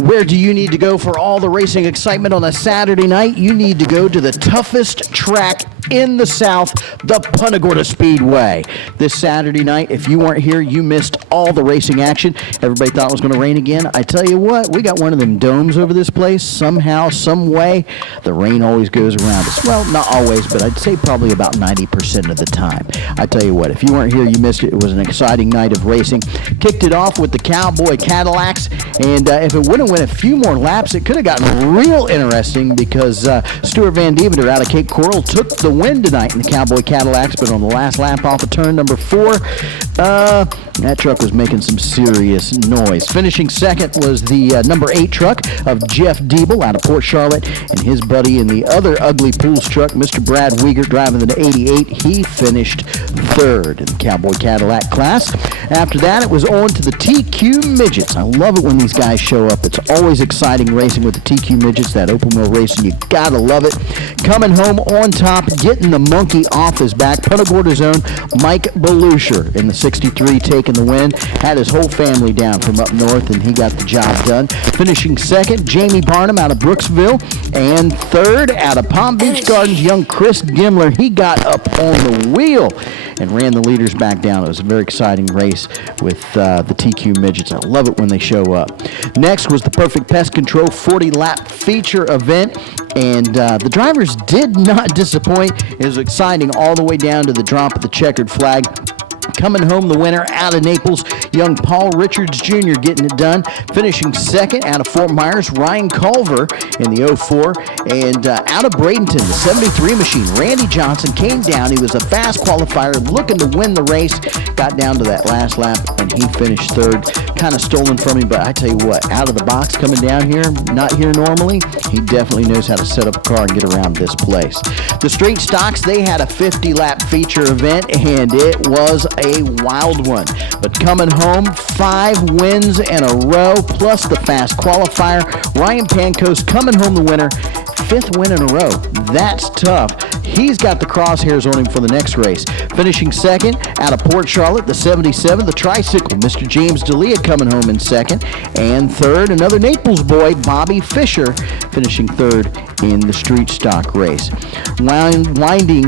Where do you need to go for all the racing excitement on a Saturday night? You need to go to the toughest track in the South, the Punta Speedway. This Saturday night, if you weren't here, you missed all the racing action. Everybody thought it was going to rain again. I tell you what, we got one of them domes over this place. Somehow, some way, the rain always goes around us. Well, not always, but I'd say probably about 90% of the time. I tell you what, if you weren't here, you missed it. It was an exciting night of racing. Kicked it off with the Cowboy Cadillacs, and if it would have went a few more laps, it could have gotten real interesting because Stuart Van Deventer out of Cape Coral took the win tonight in the Cowboy Cadillacs, but on the last lap off of turn number 4, that truck was making some serious noise. Finishing second was the number 8 truck of Jeff Diebel out of Port Charlotte, and his buddy in the other Ugly Pools truck, Mr. Brad Wiegert, driving the 88. He finished third in the Cowboy Cadillac class. After that, it was on to the TQ Midgets. I love it when these guys show up. It's always exciting racing with the TQ Midgets, that open wheel racing. You gotta love it. Coming home on top, getting the monkey off his back, Punta Gorda's own Mike Belusher in the 63 taking the win. Had his whole family down from up north, and he got the job done. Finishing second, Jamie Barnum out of Brooksville, and third out of Palm Beach Gardens, young Chris Gimler. He got up on the wheel and ran the leaders back down. It was a very exciting race with the TQ Midgets. I love it when they show up. Next was the Perfect Pest Control 40-lap feature event, and the drivers did not disappoint. It was exciting all the way down to the drop of the checkered flag. Coming home the winner out of Naples, young Paul Richards Jr. getting it done. Finishing second out of Fort Myers, Ryan Culver in the 04. And out of Bradenton, the 73 machine, Randy Johnson came down. He was a fast qualifier looking to win the race. Got down to that last lap, and he finished third. Kind of stolen from him, but I tell you what, out of the box coming down here, not here normally, he definitely knows how to set up a car and get around this place. The Straight Stocks, they had a 50-lap feature event, and it was a wild one. But coming home, 5 wins in a row, plus the fast qualifier. Ryan Pankos coming home the winner. 5th win in a row. That's tough. He's got the crosshairs on him for the next race. Finishing second out of Port Charlotte, the 77, the tricycle, Mr. James D'Elia coming home in second. And third, another Naples boy, Bobby Fisher, finishing third in the street stock race. Winding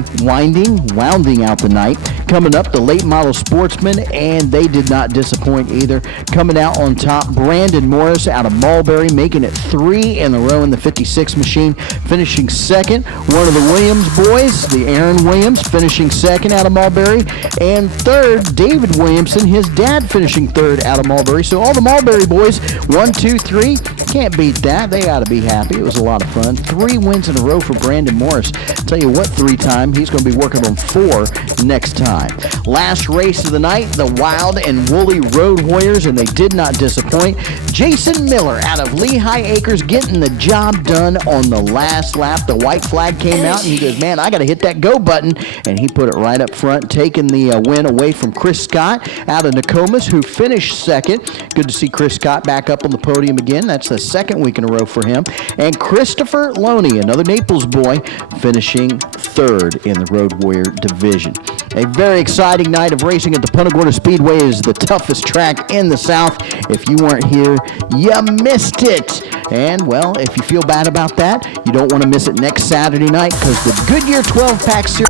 out the night. Coming up, the late model sportsmen, and they did not disappoint either. Coming out on top, Brandon Morris out of Mulberry, making it 3 in a row in the 56 machine. Finishing second, one of the Williams boys, the Aaron Williams, finishing second out of Mulberry. And third, David Williamson, his dad, finishing third out of Mulberry. So all the Mulberry boys, 1, 2, 3, can't beat that. They ought to be happy. It was a lot of fun. 3 wins in a row for Brandon Morris. Tell you what, 3 time, he's going to be working on 4 next time. Last race of the night, the Wild and Woolly Road Warriors, and they did not disappoint. Jason Miller out of Lehigh Acres getting the job done on the last lap. The white flag came out, and he goes, man, I got to hit that go button, and he put it right up front, taking the win away from Chris Scott out of Nokomis, who finished second. Good to see Chris Scott back up on the podium again. That's the 2nd week in a row for him. And Christopher Loney, another Naples boy, finishing 3rd in the Road Warrior division. A very exciting night of racing at the Punta Gorda Speedway. Is the toughest track in the South. If you weren't here, you missed it. And, well, if you feel bad about that, you don't want to miss it next Saturday night, because the Goodyear 12-pack series